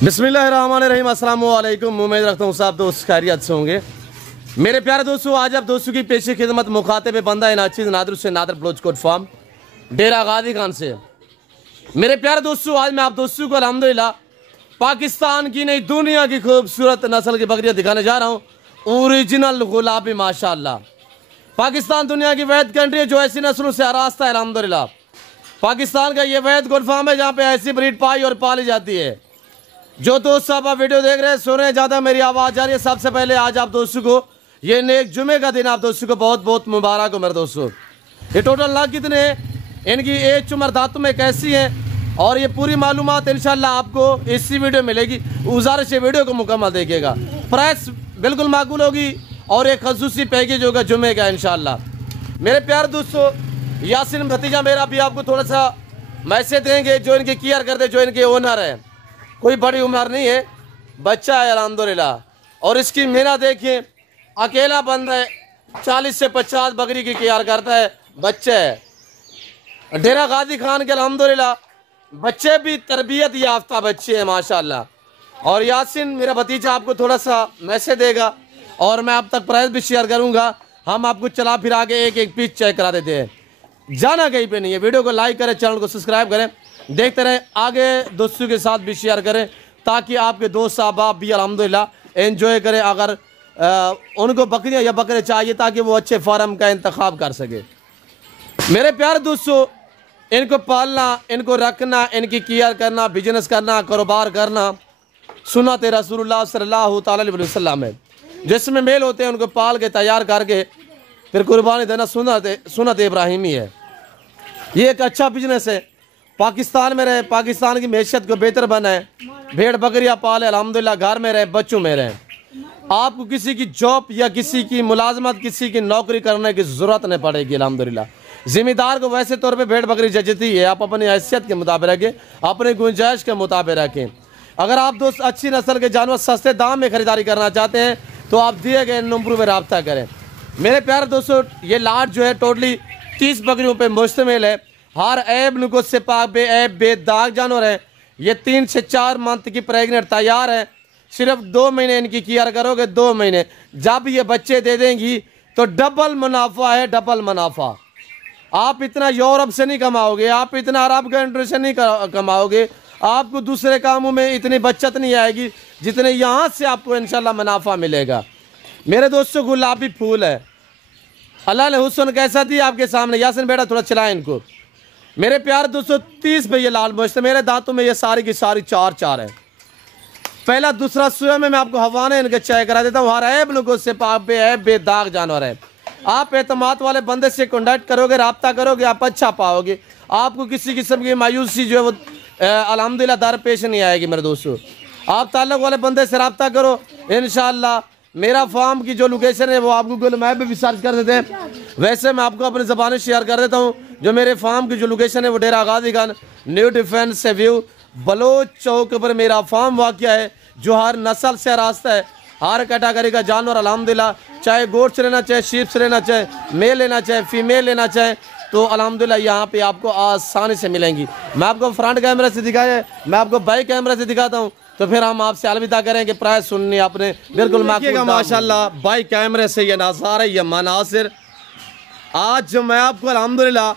बिस्मिल्लाहिर्रहमानिर्रहीम, अस्सलाम वालेकुम। उम्मीद रखता हूँ सब दोस्त खैरियत से होंगे। मेरे प्यारे दोस्तों, आज आप दोस्तों की पेशी खिदमत मुखातिब बंदा नाचिज नादर से नादर बलोचकोट फार्म डेरा गाजी खान से। मेरे प्यारे दोस्तों, आज मैं आप दोस्तों को अल्हम्दुलिल्लाह पाकिस्तान की नहीं दुनिया की खूबसूरत नस्ल की बकरियाँ दिखाने जा रहा हूँ। ओरिजिनल गुलाबी माशाल्लाह। पाकिस्तान दुनिया की वैद कंट्री है जो ऐसी नस्लों से आरास्ता है अल्हम्दुलिल्लाह। पाकिस्तान का ये वैद गोट फार्म है जहाँ पे ऐसी ब्रीड पाई और पाली जाती है। जो दोस्त साहब आप वीडियो देख रहे हैं, सुन रहे हैं, ज़्यादा मेरी आवाज़ आ रही है, सबसे पहले आज आप दोस्तों को ये नेक जुमे का दिन आप दोस्तों को बहुत बहुत मुबारक हो मेरे दोस्तों। ये टोटल लाख कितने हैं, इनकी एज उम्र दांतों में कैसी है और ये पूरी मालूमात इंशाल्लाह आपको इसी वीडियो मिलेगी। गुजारिश वीडियो को मुकम्मल देखिएगा। प्राइस बिल्कुल माकूल होगी और एक खसूसी पैकेज होगा जुमे का इंशाल्लाह। मेरे प्यारे दोस्तों, यासिन भतीजा मेरा भी आपको थोड़ा सा मैसेज देंगे जो इनके केयर करते, जो इनके ओनर हैं। कोई बड़ी उम्र नहीं है, बच्चा है अल्हम्दुलिल्लाह। और इसकी मेहनत देखिए, अकेला बंदा है, 40 से 50 बकरी की केयर करता है, बच्चे है डेरा गाजी खान के अल्हम्दुलिल्लाह। बच्चे भी तरबियत याफ्ता बच्चे हैं माशाल्लाह। और यासिन मेरा भतीजा आपको थोड़ा सा मैसेज देगा और मैं आप तक प्राइस भी शेयर करूँगा। हम आपको चला फिरा के एक एक पीस चेक करा देते हैं, जाना कहीं पे नहीं है। वीडियो को लाइक करें, चैनल को सब्सक्राइब करें, देखते रहें, आगे दोस्तों के साथ भी शेयर करें ताकि आपके दोस्त अहबाब भी अल्हम्दुलिल्लाह एंजॉय करें। अगर उनको बकरियां या बकरे चाहिए ताकि वो अच्छे फार्म का इंतखाब कर सके। मेरे प्यारे दोस्तों, इनको पालना, इनको रखना, इनकी केयर करना, बिजनेस करना, कारोबार करना सुन्नत रसूलुल्लाह सल्लल्लाहु अलैहि वसल्लम है। जिसमें मेल होते हैं उनको पाल के तैयार करके फिर कुर्बानी देना सुन्नत इब्राहिमी है। ये एक अच्छा बिजनेस है। पाकिस्तान में रहे, पाकिस्तान की मैशियत को बेहतर बनाए, भेड़ बकरियां पाले, अल्हम्दुलिल्लाह घर में रहे, बच्चों में रहे। आपको किसी की जॉब या किसी की मुलाजमत, किसी की नौकरी करने की ज़रूरत नहीं पड़ेगी अल्हम्दुलिल्लाह। ज़िम्मेदार को वैसे तौर पे भेड़ बकरी जचती है, आप अपनी हैसियत के मुताबिक रखें, अपनी गुंजाइश के मुताबिक रखें। अगर आप दोस्त अच्छी नस्ल के जानवर सस्ते दाम में ख़रीदारी करना चाहते हैं तो आप दिए गए नंबरों में रब्ता करें। मेरे प्यारे दोस्तों, ये लाट जो है टोटली 30 बकरियों पर मुश्तमिल है। हर ऐब नुकुस से पाक बे ऐब बेदाग जानवर है। ये 3 से 4 मंथ की प्रेगनेंट तैयार है। सिर्फ 2 महीने इनकी केयर करोगे, 2 महीने जब ये बच्चे दे देंगी तो डबल मुनाफा है, डबल मुनाफा। आप इतना यूरोप से नहीं कमाओगे, आप इतना अरब कंट्री से नहीं कमाओगे, आपको दूसरे कामों में इतनी बचत नहीं आएगी जितने यहाँ से आपको इंशाल्लाह मुनाफा मिलेगा। मेरे दोस्तों, गुलाबी फूल है, अल्लाह ने हुस्न कैसा दिया आपके सामने। यासिन बेटा थोड़ा चलाएं इनको। मेरे प्यारे दोस्तों, 30 पे ये लाल मोश्त, मेरे दांतों में ये सारी की सारी 4 है। पहला दूसरा सुबह में मैं आपको हवाने इनके चेक करा देता हूँ। हर ऐब लोगों से पाक बे ऐब बेदाग जानवर है। आप एतमाद वाले बंदे से कॉन्टैक्ट करोगे, रब्ता करोगे, आप अच्छा पाओगे। आपको किसी किस्म की मायूसी जो है वो अल्हम्दुलिल्लाह दर पेश नहीं आएगी। मेरे दोस्तों, आप ताल्लुक वाले बंदे से रब्ता करो, इंशाल्लाह मेरा फार्म की जो लोकेशन है वो आप गूगल मैप में भी सर्च कर देते हैं। वैसे मैं आपको अपनी ज़बान शेयर कर देता हूँ। जो मेरे फार्म की जो लोकेशन है वो डेरा गाजी खान न्यू डिफेंस से व्यू बलोच चौक पर मेरा फार्म वाक़या है, जो हर नस्ल से रास्ता है। हर कैटेगरी का जानवर अल्हम्दुलिल्लाह, चाहे गोट से लेना, चाहे शीप से लेना, चाहे मेल लेना, चाहे फीमेल लेना चाहे, तो अल्हम्दुलिल्लाह यहाँ पे आपको आसानी से मिलेंगी। मैं आपको फ्रंट कैमरा से दिखाया, मैं आपको बैक कैमरा से दिखाता हूँ, तो फिर हम आपसे अलविदा करेंगे। प्राइस सुननी आपने बिल्कुल माशाल्लाह बाई कैमरे से ये नज़ारे, ये मनासिर। आज जो मैं आपको अल्हम्दुलिल्लाह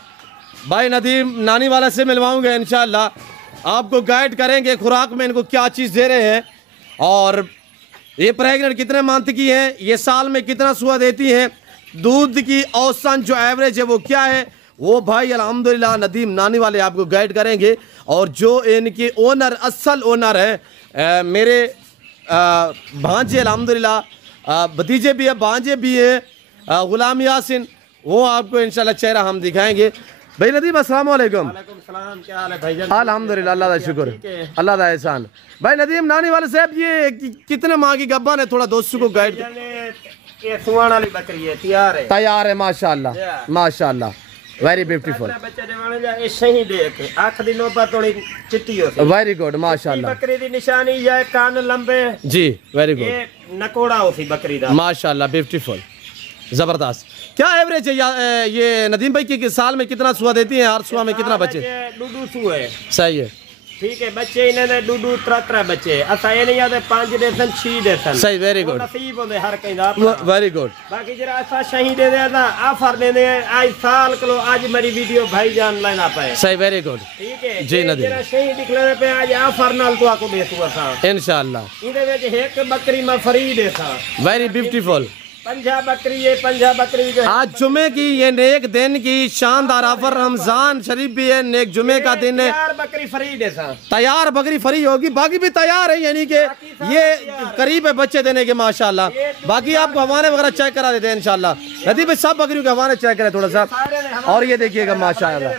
भाई नदीम नानी वाला से मिलवाऊंगा, इंशाल्लाह आपको गाइड करेंगे खुराक में इनको क्या चीज़ दे रहे हैं और ये प्रेगनेंट कितने मंथ की है, ये साल में कितना सुआ देती है, दूध की औसतन जो एवरेज है वो क्या है, वो भाई अल्हम्दुलिल्लाह नदीम नानी वाले आपको गाइड करेंगे। और जो इनके ओनर, असल ओनर है मेरे भांजे अल्हम्दुलिल्लाह, भतीजे भी है, भांजे भी है, गुलाम यासिन, वो आपको इंशाल्लाह चेहरा हम दिखाएंगे। भाई नदीम अस्सलाम वालेकुम। वालेकुम सलाम, क्या हाल है भाईजान? अल्हम्दुलिल्लाह, अल्लाह का शुक्र, अल्लाह का एहसान। भाई नदीम नानी वाले साहब, ये कितने माह की गब्बन है, थोड़ा दोस्तों को गाइड। ये सुवान वाली बकरी है, तैयार है माशाल्लाह माशाल्लाह, वेरी ब्यूटीफुल। बच्चे देवाने जा ए सही देख आंख दी नोबा थोड़ी चिट्टी हो सी, वेरी गुड माशाल्लाह। बकरी दी निशानी ये कान लंबे जी, वेरी गुड। ये नकोड़ा हो सी बकरी दा माशाल्लाह, ब्यूटीफुल, जबरदस्त। क्या एवरेज है ये नदीम भाई की साल में कितना सुआ देती है, हर सुआ में कितना बच्चे? डूडू सू है, सही है, ठीक है बच्चे इन्हें दे डूडू त्रा बच्चे असा ये नहीं आते 5 देसन 6 देसन सही वेरी गुड नसीब होंदे हर कहीं वेरी गुड बाकी जरा असा शहीद दे देता ऑफर दे दे आज साल किलो आज मेरी वीडियो भाईजान लेना पाए सही वेरी गुड ठीक है जी नदीम जरा शहीद दिखले पे आज ऑफर नाल तो आपको दे तू असा इंशाल्लाह इदे विच एक बकरी में फ्री देसा वेरी ब्यूटीफुल पंजाब बकरी जो आज जुमे की ये नेक दिन की शानदार ऑफर रमजान शरीफ भी है नेक जुमे का दिन है तैयार बकरी फ्री देसा तैयार बकरी फ्री होगी बाकी भी तैयार है यानी कि ये करीब है बच्चे देने के माशाल्लाह बाकी आपको हवाने वगैरह चेक करा देते हैं इंशाल्लाह नदीम भाई सब बकरियों के हवाने चेक करें थोड़ा सा और ये देखिएगा माशाल्लाह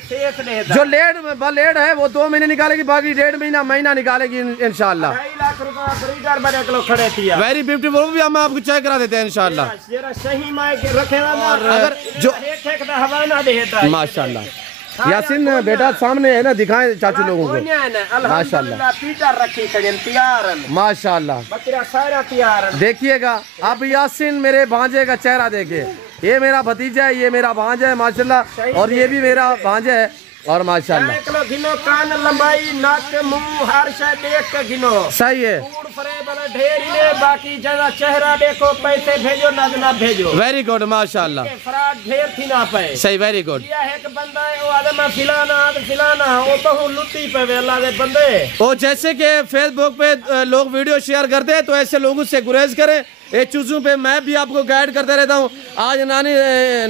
जो लेट है वो 2 महीने निकालेगी बाकी 1.5 महीना निकालेगी इंशाल्लाह 2.5 लाख रुपया ब्रीडर बड़े किलो खड़े थी वेरी ब्यूटीफुल भी हम आपको चेक करा देते हैं इंशाल्लाह जरा सही माय के रखेगा और अगर जो एक दा हवाना देता है माशाल्लाह यासिन बेटा सामने है ना दिखाएं चाचू लोगों को माशाल्लाह पीटर रखी कजन तैयार माशाल्लाह बकरा सारा तैयार देखिएगा अब यासिन मेरे भांजे का चेहरा देखिए ये मेरा भतीजा है ये मेरा भांजा है माशाल्लाह और ये भी मेरा भांजा है और माशाल्लाह किलो गिनो कान लंबाई नाक मुंह हर शय देख के गिनो सही है कूड़ फरे वाला ढेर ले बाकी जरा चेहरा देखो पैसे भेजो ना भेजो वेरी गुड माशाल्लाह फराड ढेर थी ना पे सही वेरी गुड ये एक बंदा है वो आदम फिलाना वो तो लुटी पे वेला दे बंदे वो जैसे कि फेसबुक पे लोग वीडियो शेयर करते हैं तो ऐसे लोगों से गुरेज करें ये चीज़ों पे मैं भी आपको गाइड करते रहता हूँ आज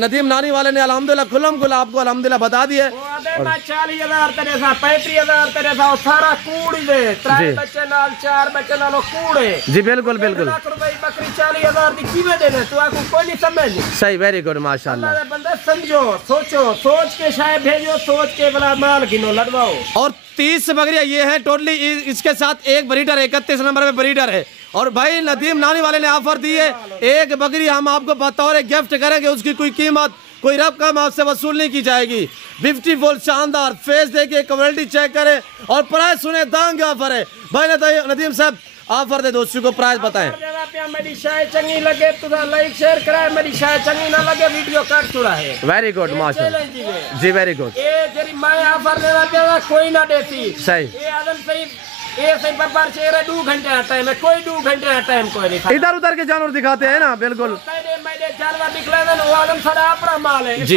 नदीम नानी वाले ने अल्हम्दुलिल्लाह खुलम खुला आपको अल्हम्दुलिल्लाह बता दिया 40,000 तरह 35,000 तरह सारा कूड़ दे 3 बच्चे नाल 4 बच्चे नाल कूड़ है जी बिल्कुल बिल्कुल लाख रुपए बकरी 40,000 दी कीवे देने तो आपको कोई नहीं समझ सही वेरी गुड माशाल्लाह बंदा समझो सोचो सोच के शायद भेजो सोच के बड़ा माल गिनो लड़वाओ और 30 बकरियां ये है टोटली इसके साथ एक ब्रीडर 31 नंबर पे ब्रीडर है और भाई नदीम नानी वाले ने ऑफर दी है एक बकरी हम आपको बतौर गिफ्ट करेंगे उसकी कोई कीमत कोई रकम आपसे वसूल नहीं की जाएगी ब्यूटीफुल शानदार फेस देखिए क्वालिटी चेक करें और प्राइस सुने दांग ऑफर है भाई नदीम साहब ऑफर दे दोस्तों को प्राइस बताएं मेरी शाय चंगी लगे तो लाइक शेयर कराए मेरी शाय चंगी ना लगे वीडियो काट छोड़ा है वेरी गुड माशाल्लाह जी वेरी गुड ये जरी मैं ऑफर देना पिया कोई ना देती सही ये आदम सही ये सही बार चेहरा 2 घंटे टाइम है कोई 2 घंटे टाइम कोई नहीं इधर उधर के जानवर दिखाते हैं ना बिल्कुल मैंने जानवर निकला वो आदम सारा अपना माल है जी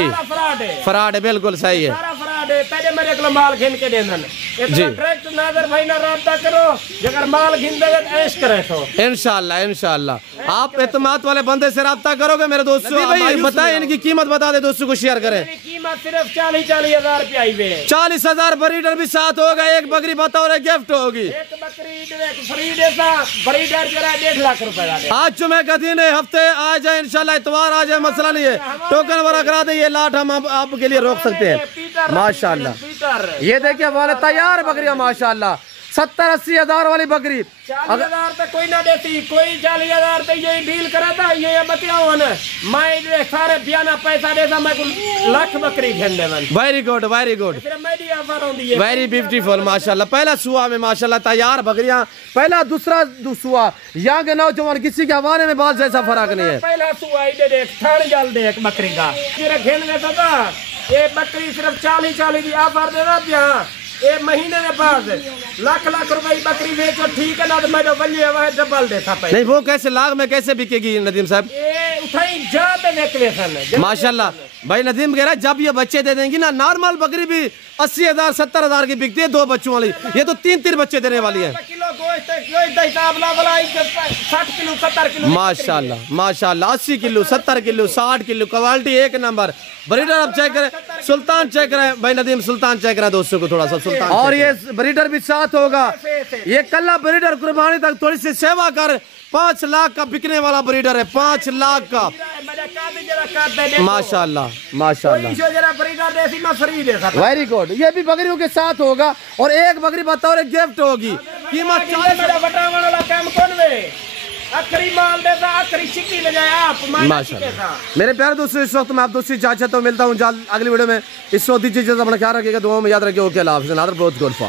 फ्रॉड है बिल्कुल सही है सारा फ्रॉड है पहले मेरे को माल घिन के देना इतना डायरेक्ट नादर भाई ना राब्ता करो अगर माल घिन देगा तो ऐश करे तो इंशाल्लाह आप एतमाद वाले बंदे से राब्ता करोगे मेरे दोस्तों भाई बताएं इनकी कीमत बता दे दोस्तों को शेयर करें कीमत सिर्फ 40,000 रुपया आई है 40,000 ब्रीडर भी साथ होगा एक बकरी बताओ गिफ्ट होगी एक बकरी फ्री देता ब्रीडर जरा 1.5 लाख रुपए आज जुमे का दिन है हफ्ते आ जाए इंशाल्लाह इतवार आ जाए मसला नहीं है टोकन वगैरह करा दे ये लाट हम आपके लिए रोक सकते हैं माशाल्लाह ये देखिए हमारे तैयार बकरियां माशाल्लाह 70-80 हजार वाली बकरी 40,000 पे कोई ना देती कोई 40,000 पे यही डील करा था ये बतियाओ ना मैं सारे बियाना पैसा देता मैं लाख बकरी घेन they very good very beautiful माशाल्लाह पहला सुआ में माशाल्लाह तैयार बकरियां पहला दूसरा सुआ यहाँ के नौजवान किसी के हवाले में बात जैसा फर्क नहीं है पहला सुआ देख थान जल दे एक बकरी का घेन में था ये बकरी सिर्फ 40 की ऑफर देना यहाँ एक महीने में पास लाख रुपए बकरी बेचो ठीक है ना तो मैं वह डबल देता नहीं वो कैसे लाख में कैसे बिकेगी नदीम साहब माशाल्लाह भाई नदीम कह रहा है जब ये बच्चे दे देंगी ना नॉर्मल बकरी भी 80,000 70,000 की बिकती है 2 बच्चों वाली ये तो 3 बच्चे देने वाली है माशाल्लाह 80 किलो 70 किलो 60 किलो क्वालिटी एक नंबर ब्रीडर आप चेक करें सुल्तान चेक करें भाई नदीम सुल्तान चेक करें दोस्तों को थोड़ा सा सुल्तान और ये ब्रीडर भी साथ होगा ये कल्ला ब्रीडर कुर्बानी तक थोड़ी सी सेवा कर 5 लाख का बिकने वाला ब्रीडर है 5 लाख का माशाल्लाह वेरी गुड ये भी बकरियों के साथ होगा और एक बकरी बताओ एक गिफ्ट होगी कीमत 40 आखिरी माल देता आखिरी चिक्की ले जाए आप माशाल्लाह मेरे प्यारे दोस्तों इस वक्त मैं आप दोस्तों चाचा तो मिलता हूँ अगली वीडियो में इस वक्त दीजिए अपना ख्याल रखिएगा दुआओं में याद रखिए ओके अल्लाह हाफिज़ नादर बहुत गुड फॉर्म।